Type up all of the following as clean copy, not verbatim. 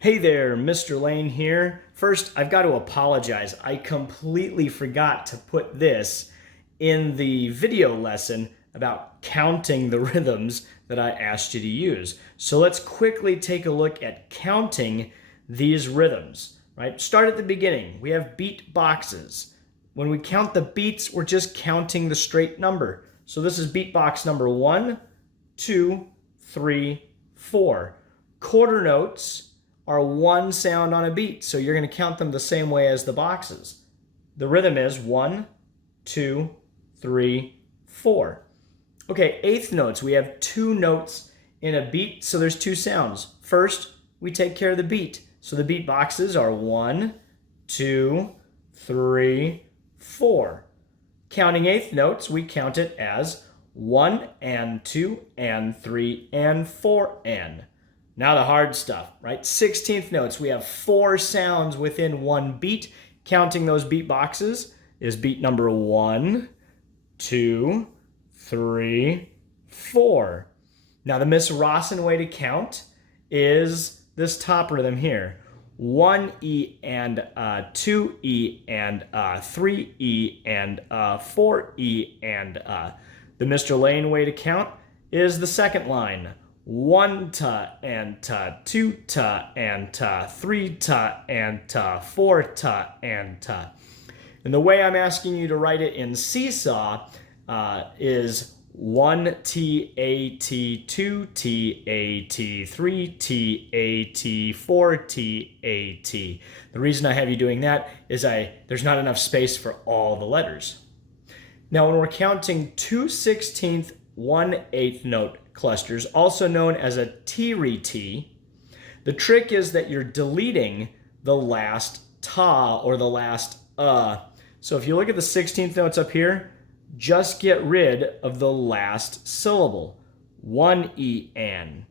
Hey there, Mr. Lane here. First, I've got to apologize. I completely forgot to put this in the video lesson about counting the rhythms that I asked you to use. So let's quickly take a look at counting these rhythms, right? Start at the beginning. We have beat boxes. When we count the beats, we're just counting the straight number. So this is beatbox number 1, 2, 3, 4. Quarter notes are one sound on a beat, so you're going to count them the same way as the boxes. The rhythm is 1, 2, 3, 4. Okay, eighth notes. We have two notes in a beat, so there's two sounds. First, we take care of the beat. So the beat boxes are 1, 2, 3, 4. Counting eighth notes, we count it as 1 and 2 and 3 and 4 and. Now the hard stuff, right? 16th notes, we have four sounds within one beat. Counting those beat boxes is beat number 1, 2, 3, 4. Now the Miss Rawson way to count is this top rhythm here. 1E and 2E and 3E and 4E and the Mr. Lane way to count is the second line. 1 ta and ta, 2 ta and ta, 3 ta and ta, 4 ta and ta. And the way I'm asking you to write it in seesaw is 1 T A T, 2 T A T, 3 T A T, 4 T A T. The reason I have you doing that is there's not enough space for all the letters. Now when we're counting 2/16, 1/8 note clusters, also known as a T-re-T, the trick is that you're deleting the last ta or the last So if you look at the 16th notes up here, just get rid of the last syllable. 1E and.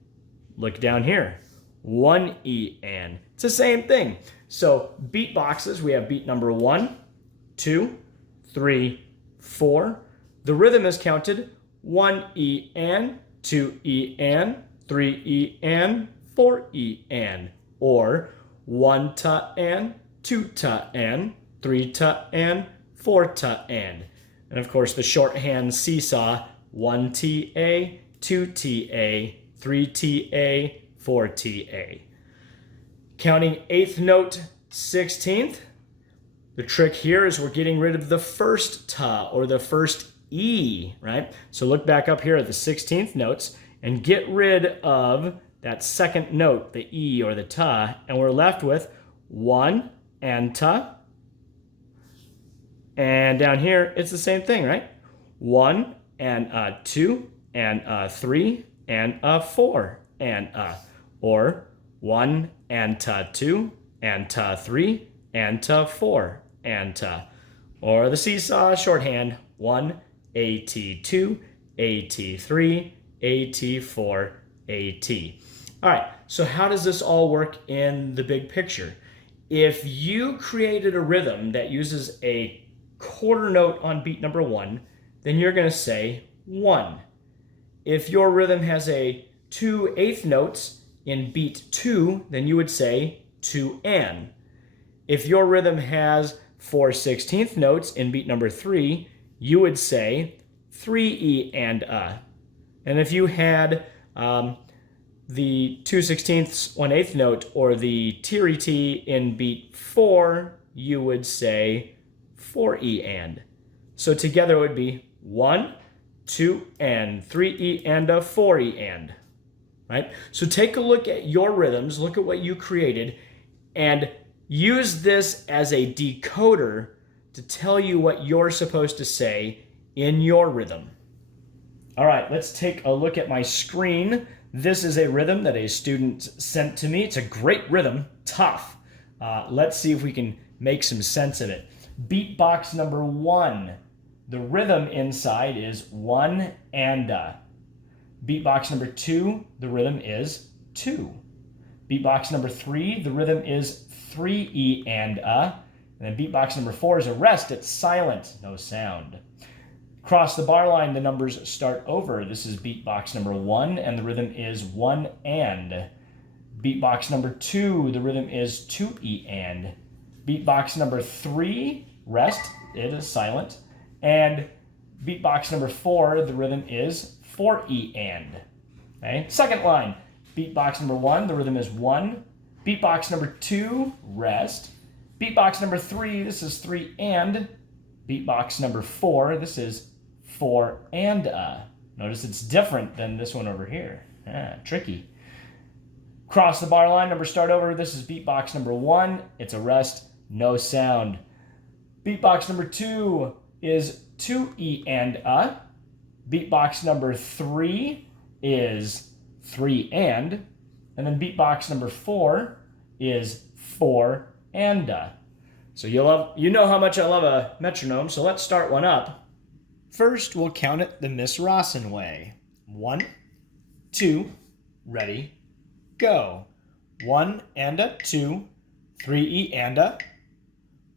Look down here. 1E and. It's the same thing. So beat boxes, we have beat number 1, 2, 3, 4. The rhythm is counted 1E and, 2E and, 3E and, 4E and, or 1 ta and, 2 ta and, 3 ta and, 4 ta and. And of course the shorthand seesaw, 1 TA, 2 TA, 3 TA, 4 TA. Counting eighth note 16th, the trick here is we're getting rid of the first ta or the first E, right? So look back up here at the 16th notes and get rid of that second note, the E or the ta, and we're left with 1 and ta. And down here, it's the same thing, right? 1 and 2 and 3 and 4 and or 1 and 2 and 3 and 4 and or the seesaw shorthand 1 AT2 AT3 AT4 AT. All right, so how does this all work in the big picture? If you created a rhythm that uses a quarter note on beat number 1, then you're going to say 1. If your rhythm has a 2/8 notes in beat 2, then you would say 2 and. If your rhythm has 4/16 notes in beat number 3, you would say 3E and And if you had the 2/16, 1/8 note or the T-re-T in beat 4, you would say 4E and. So together it would be 1, 2 and, 3E and 4E and. Right? So take a look at your rhythms, look at what you created, and use this as a decoder to tell you what you're supposed to say in your rhythm. All right, let's take a look at my screen. This is a rhythm that a student sent to me. It's a great rhythm, tough. Let's see if we can make some sense of it. Beatbox number 1. The rhythm inside is 1 and Beatbox number 2, the rhythm is 2. Beatbox number 3, the rhythm is 3E and then beatbox number 4 is a rest. It's silent, no sound. Across the bar line, the numbers start over. This is beatbox number 1, and the rhythm is 1 and. Beatbox number 2, the rhythm is 2E and. Beatbox number 3, rest, it is silent. And beatbox number 4, the rhythm is 4E and. Okay? Second line, beatbox number 1, the rhythm is 1. Beatbox number 2, rest. Beatbox number 3, this is 3 and. Beatbox number 4, this is 4 and Notice it's different than this one over here. Tricky. Cross the bar line, number start over. This is beatbox number 1. It's a rest, no sound. Beatbox number 2 is 2E and Beatbox number 3 is 3 and then beatbox number 4 is 4 and So you know how much I love a metronome, so let's start one up. First, we'll count it the Miss Rawson way. 1, 2, ready, go. 1 and 2, 3E and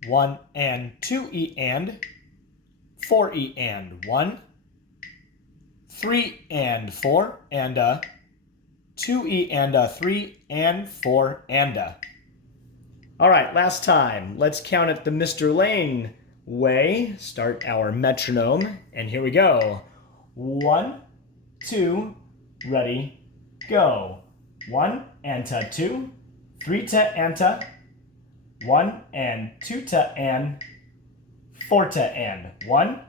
1 and 2E and 4E and 1, 3 and 4 and 2E and 3 and 4 and All right, last time. Let's count it the Mr. Lane way. Start our metronome, and here we go. 1, 2, ready, go. 1 and 2, 3 and 1 and 2 and 4 and 1,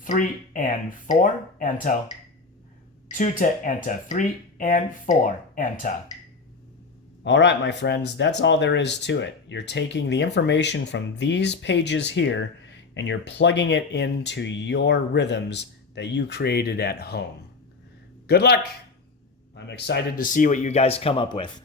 3 and 4 and 2 and 3 and 4 and All right, my friends, that's all there is to it. You're taking the information from these pages here and you're plugging it into your rhythms that you created at home. Good luck! I'm excited to see what you guys come up with.